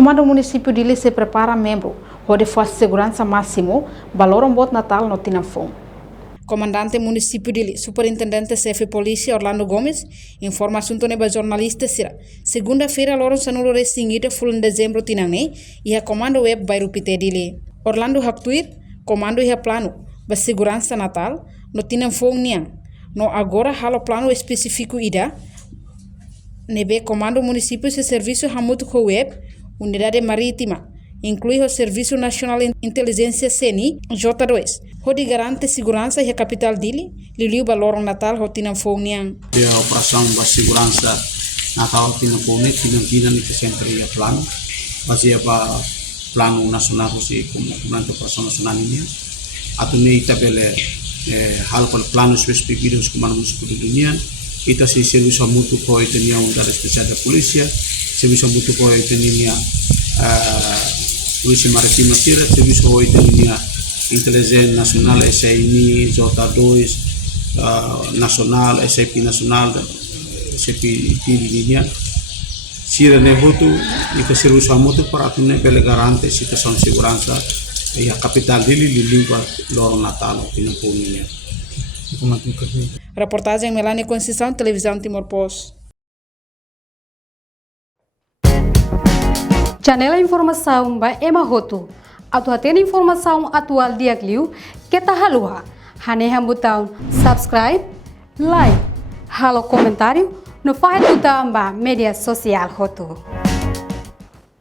Comando município de Dili se prepara membro, onde faz segurança máximo, valor um bot Natal no Tinanfon. Comandante município de Dili, superintendente chefe polícia Orlando Gomes, informa assunto neba jornalista sira. Segunda-feira, loron sanulo resingida full em dezembro tinangne, e a comando web bairro Pite Dili. Orlando Haktuir, comando e plano, ba segurança Natal, no Tinanfon niang. No agora halo plano específico ida, nebe comando município se serviço hamutu ko web, Unidade Marítima, inclui o Serviço Nacional de Inteligência CNI, J2, onde garante segurança e a capital dele, Liliu Balorong Natal, Rotina Fonian. A operação de segurança Natal Rotina Fonian, Tinantina, que sempre é plano, baseado para plano nacional, como comandante operação nacional ini. Atunei tabela hal para plano específico dos comandos municipais de dunia. Kita si serviço mutu ko itenia unidade especial da polícia, serviço mutu ko itenia polícia marítima sira, serviço ko itenia inteligência nacional, SNI, J2, nacional, SAP nacional, SAP linha. Sira ne butu ika serviço mutu para atune pele garante situação de segurança e a capital dele limpa loro Natal na Puninha. Reportagem Melanie Conceição, Televisão Timor-Post. Janela informação ba Emma Hotu. Atu atena informação atual dia kliu kita halua. Hane hambutão subscribe, like, halo comentário no faz do media social Hotu.